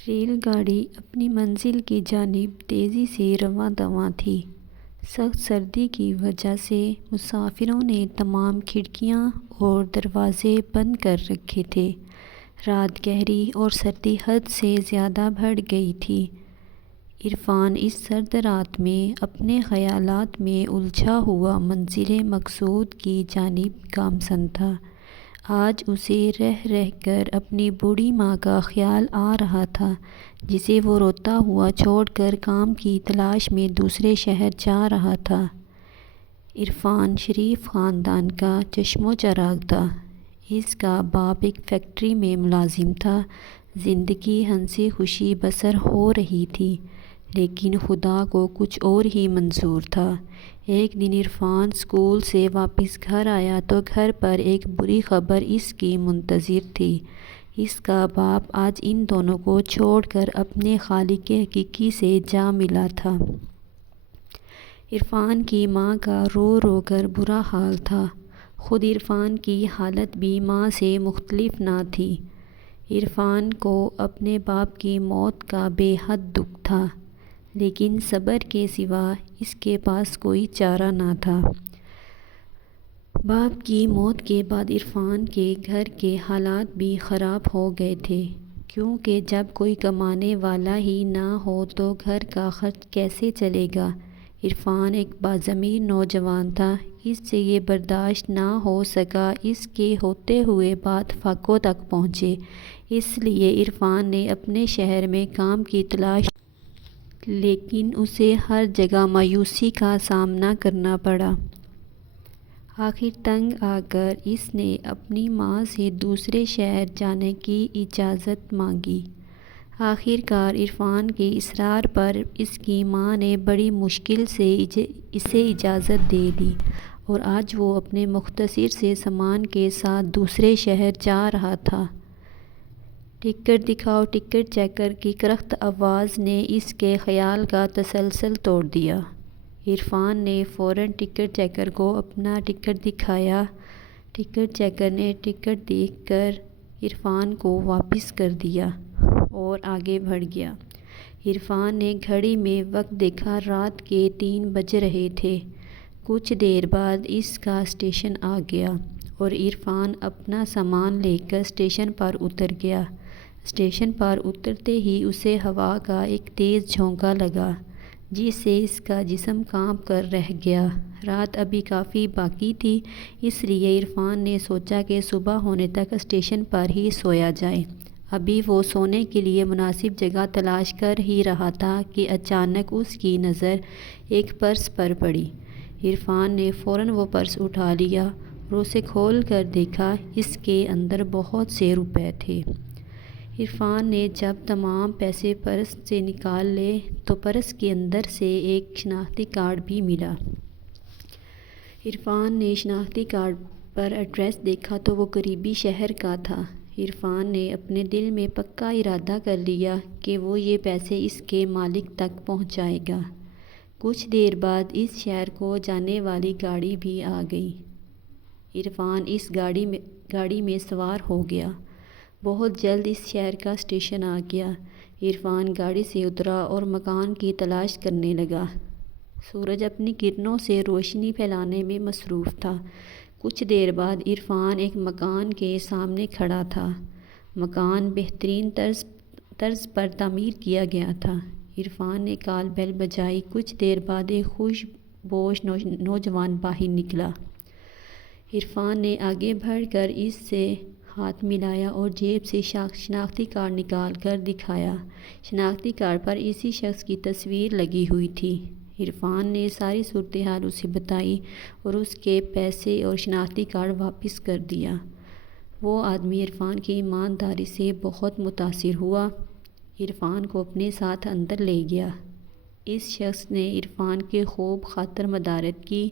Rail گاڑی اپنی منزل کی جانب تیزی سے رواں دواں تھی۔ سخت سردی کی وجہ سے مسافروں نے تمام کھڑکیاں اور دروازے بند کر رکھے تھے۔ رات گہری اور سردی حد سے زیادہ بڑھ گئی تھی۔ عرفان اس سرد رات میں اپنے خیالات میں الجھا ہوا منزل مقصود کی جانب گامزن تھا۔ آج اسے رہ رہ کر اپنی بوڑھی ماں کا خیال آ رہا تھا، جسے وہ روتا ہوا چھوڑ کر کام کی تلاش میں دوسرے شہر جا رہا تھا۔ عرفان شریف خاندان کا چشم و چراغ تھا۔ اس کا باپ ایک فیکٹری میں ملازم تھا۔ زندگی ہنسی خوشی بسر ہو رہی تھی، لیکن خدا کو کچھ اور ہی منظور تھا۔ ایک دن عرفان اسکول سے واپس گھر آیا تو گھر پر ایک بری خبر اس کی منتظر تھی۔ اس کا باپ آج ان دونوں کو چھوڑ کر اپنے خالق حقیقی سے جا ملا تھا۔ عرفان کی ماں کا رو رو کر برا حال تھا۔ خود عرفان کی حالت بھی ماں سے مختلف نہ تھی۔ عرفان کو اپنے باپ کی موت کا بے حد دکھ تھا، لیکن صبر کے سوا اس کے پاس کوئی چارہ نہ تھا۔ باپ کی موت کے بعد عرفان کے گھر کے حالات بھی خراب ہو گئے تھے، کیونکہ جب کوئی کمانے والا ہی نہ ہو تو گھر کا خرچ کیسے چلے گا۔ عرفان ایک باضمیر نوجوان تھا، اس سے یہ برداشت نہ ہو سکا اس کے ہوتے ہوئے بات فاقوں تک پہنچے۔ اس لیے عرفان نے اپنے شہر میں کام کی تلاش کی، لیکن اسے ہر جگہ مایوسی کا سامنا کرنا پڑا۔ آخر تنگ آ کر اس نے اپنی ماں سے دوسرے شہر جانے کی اجازت مانگی۔ آخر کار عرفان کے اصرار پر اس کی ماں نے بڑی مشکل سے اسے اجازت دے دی، اور آج وہ اپنے مختصر سے سامان کے ساتھ دوسرے شہر جا رہا تھا۔ ٹکٹ دکھاؤ، ٹکٹ چیکر کی کرخت آواز نے اس کے خیال کا تسلسل توڑ دیا۔ عرفان نے فوراً ٹکٹ چیکر کو اپنا ٹکٹ دکھایا۔ ٹکٹ چیکر نے ٹکٹ دیکھ کر عرفان کو واپس کر دیا اور آگے بڑھ گیا۔ عرفان نے گھڑی میں وقت دیکھا، رات کے 3 بج رہے تھے۔ کچھ دیر بعد اس کا اسٹیشن آ گیا اور عرفان اپنا سامان لے کر اسٹیشن پر اتر گیا۔ اسٹیشن پر اترتے ہی اسے ہوا کا ایک تیز جھونکا لگا، جس سے اس کا جسم کانپ کر رہ گیا۔ رات ابھی کافی باقی تھی، اس لیے عرفان نے سوچا کہ صبح ہونے تک اسٹیشن پر ہی سویا جائے۔ ابھی وہ سونے کے لیے مناسب جگہ تلاش کر ہی رہا تھا کہ اچانک اس کی نظر ایک پرس پر پڑی۔ عرفان نے فوراً وہ پرس اٹھا لیا اور اسے کھول کر دیکھا۔ اس کے اندر بہت سے روپے تھے۔ عرفان نے جب تمام پیسے پرس سے نکال لیے تو پرس کے اندر سے ایک شناختی کارڈ بھی ملا۔ عرفان نے شناختی کارڈ پر ایڈریس دیکھا تو وہ قریبی شہر کا تھا۔ عرفان نے اپنے دل میں پکا ارادہ کر لیا کہ وہ یہ پیسے اس کے مالک تک پہنچائے گا۔ کچھ دیر بعد اس شہر کو جانے والی گاڑی بھی آ گئی۔ عرفان اس گاڑی میں سوار ہو گیا۔ بہت جلد اس شہر کا اسٹیشن آ گیا۔ عرفان گاڑی سے اترا اور مکان کی تلاش کرنے لگا۔ سورج اپنی کرنوں سے روشنی پھیلانے میں مصروف تھا۔ کچھ دیر بعد عرفان ایک مکان کے سامنے کھڑا تھا۔ مکان بہترین طرز پر تعمیر کیا گیا تھا۔ عرفان نے کال بیل بجائی۔ کچھ دیر بعد ایک خوش پوش نوجوان باہر نکلا۔ عرفان نے آگے بڑھ کر اس سے ہاتھ ملایا اور جیب سے شناختی کارڈ نکال کر دکھایا۔ شناختی کارڈ پر اسی شخص کی تصویر لگی ہوئی تھی۔ عرفان نے ساری صورتحال اسے بتائی اور اس کے پیسے اور شناختی کارڈ واپس کر دیا۔ وہ آدمی عرفان کی ایمانداری سے بہت متاثر ہوا۔ عرفان کو اپنے ساتھ اندر لے گیا۔ اس شخص نے عرفان کی خوب خاطر مدارت کی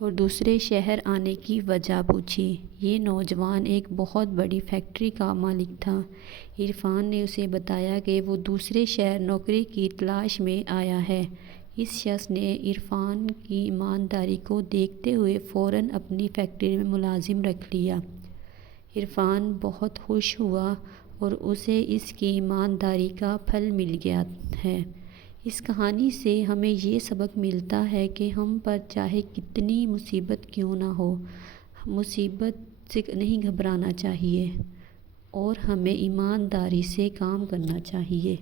اور دوسرے شہر آنے کی وجہ پوچھی۔ یہ نوجوان ایک بہت بڑی فیکٹری کا مالک تھا۔ عرفان نے اسے بتایا کہ وہ دوسرے شہر نوکری کی تلاش میں آیا ہے۔ اس شخص نے عرفان کی ایمانداری کو دیکھتے ہوئے فوراً اپنی فیکٹری میں ملازم رکھ لیا۔ عرفان بہت خوش ہوا اور اسے اس کی ایمانداری کا پھل مل گیا ہے۔ اس کہانی سے ہمیں یہ سبق ملتا ہے کہ ہم پر چاہے کتنی مصیبت کیوں نہ ہو، مصیبت سے نہیں گھبرانا چاہیے اور ہمیں ایمانداری سے کام کرنا چاہیے۔